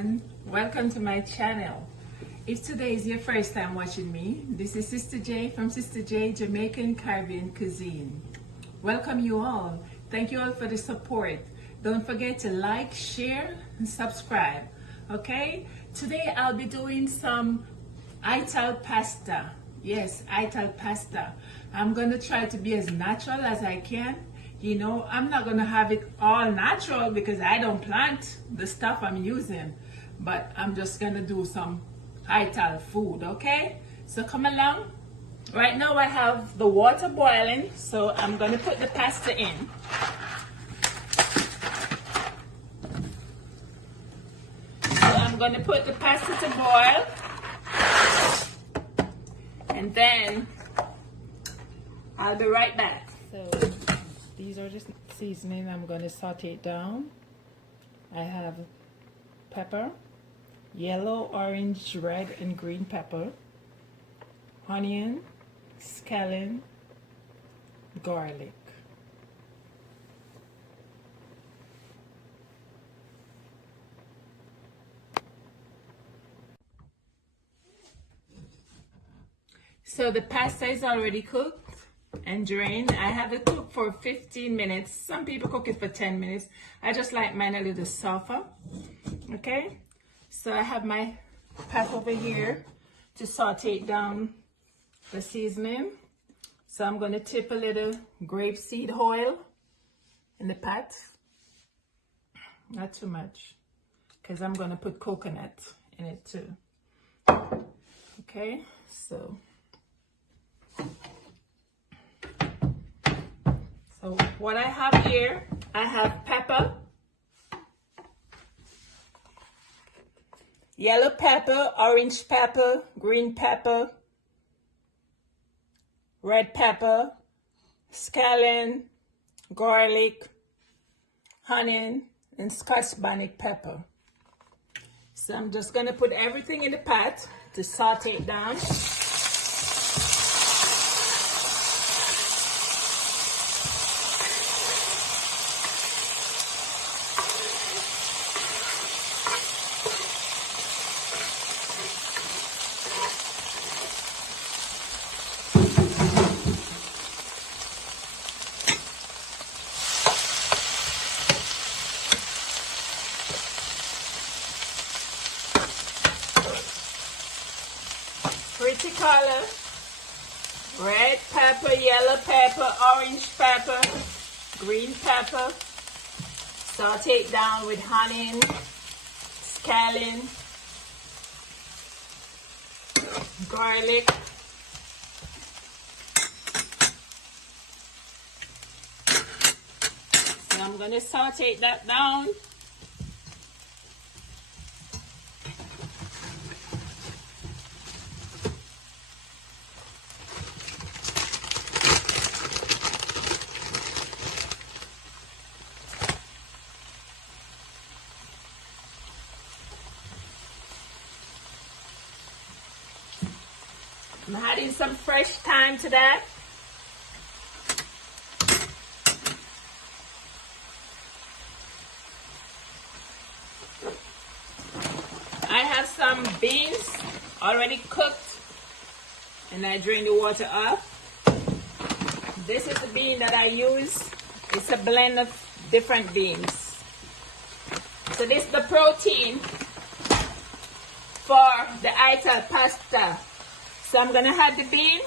everyone, welcome to my channel. If today is your first time watching me, this is Sister J from Sister J Jamaican Caribbean Cuisine. Welcome you all. Thank you all for the support. Don't forget to like, share, and subscribe. Okay? Today I'll be doing some Ital pasta. Yes, Ital pasta. I'm going to try to be as natural as I can. You know, I'm not going to have it all natural because I don't plant the stuff I'm using. But I'm just going to do some Ital food, okay? So come along. Right now I have the water boiling, so I'm going to put the pasta in. So I'm going to put the pasta to boil. And then I'll be right back. So these are just seasoning. I'm going to saute it down. I have pepper, yellow, orange, red, and green pepper, onion, scallion, garlic. So the pasta is already cooked and drained. I have it cooked for 15 minutes. Some people cook it for 10 minutes. I just like mine a little softer. Okay, so I have my pot over here to saute down the seasoning. So I'm going to tip a little grapeseed oil in the pot. Not too much, because I'm going to put coconut in it too. Okay, so what I have here, I have pepper, yellow pepper, orange pepper, green pepper, red pepper, scallion, garlic, onion, and scotch bonnet pepper. So I'm just going to put everything in the pot to saute it down. Pretty color, red pepper, yellow pepper, orange pepper, green pepper. Saute it down with onion, scallion, garlic, so I'm going to saute that down. I'm adding some fresh thyme to that. I have some beans already cooked and I drain the water off. This is the bean that I use. It's a blend of different beans. So this is the protein for the Ital pasta. So I'm going to add the bean.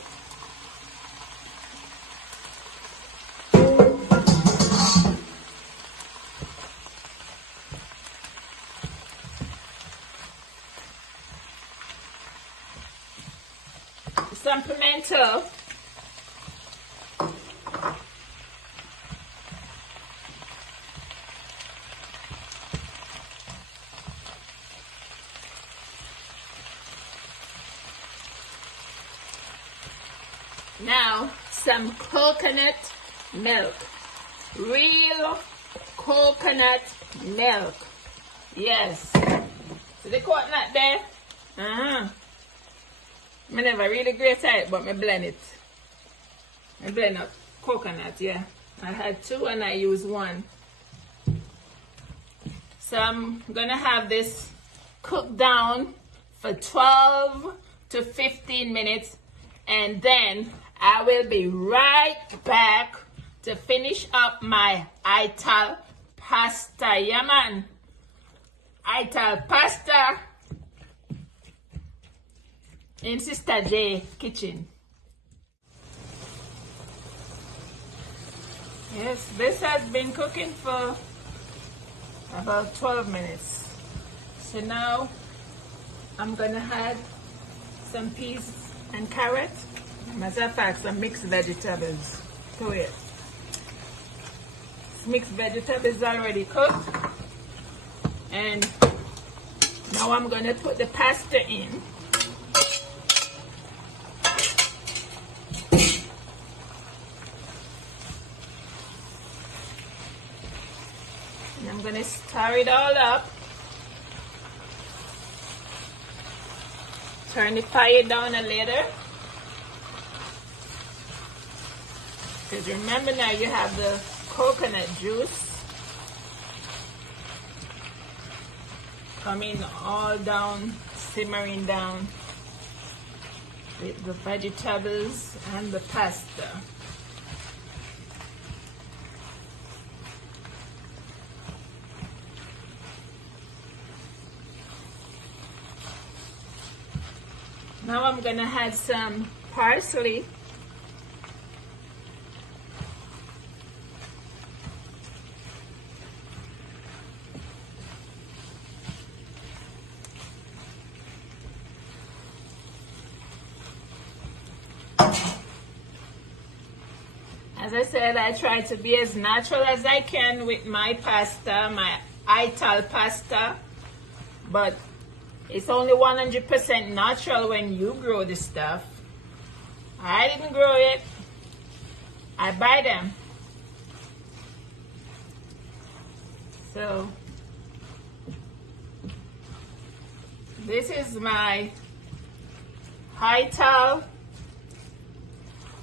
Some pimento. Now, some coconut milk. Real coconut milk. Yes. So the coconut there. I never really grate it, but I blend it. I blend up coconut, yeah. I had two and I used one. So I'm gonna have this cook down for 12 to 15 minutes, and then I will be right back to finish up my Ital pasta. Yeah, man. Ital pasta in Sister J kitchen. Yes, this has been cooking for about 12 minutes. So now I'm gonna add some peas and carrot. Matter of fact, some mixed vegetables to it. Mixed vegetables already cooked. And now I'm gonna put the pasta in. And I'm gonna stir it all up. Turn the fire down a little. Because remember now you have the coconut juice coming all down, simmering down with the vegetables and the pasta. Now I'm gonna add some parsley. As I said, I try to be as natural as I can with my pasta, my Ital pasta, but it's only 100% natural when you grow the stuff. I didn't grow it. I buy them. So this is my Ital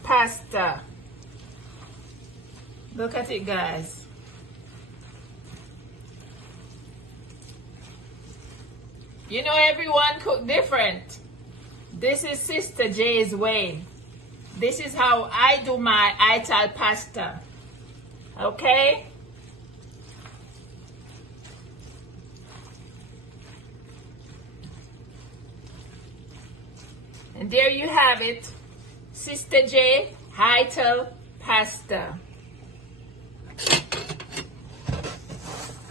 pasta. Look at it, guys. You know, everyone cook different. This is Sister J's way. This is how I do my Ital pasta. Okay? And there you have it. Sister J Ital pasta.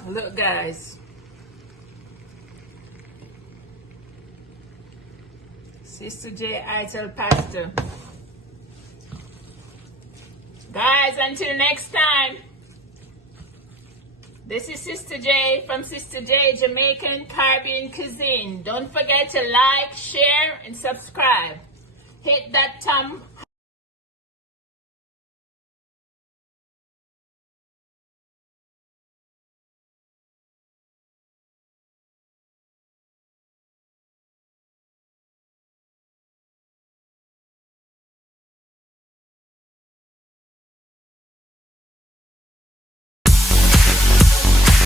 Look, guys. Sister J Ital pasta. Guys, until next time. This is Sister J from Sister J Jamaican Caribbean Cuisine. Don't forget to like, share, and subscribe. Hit that thumb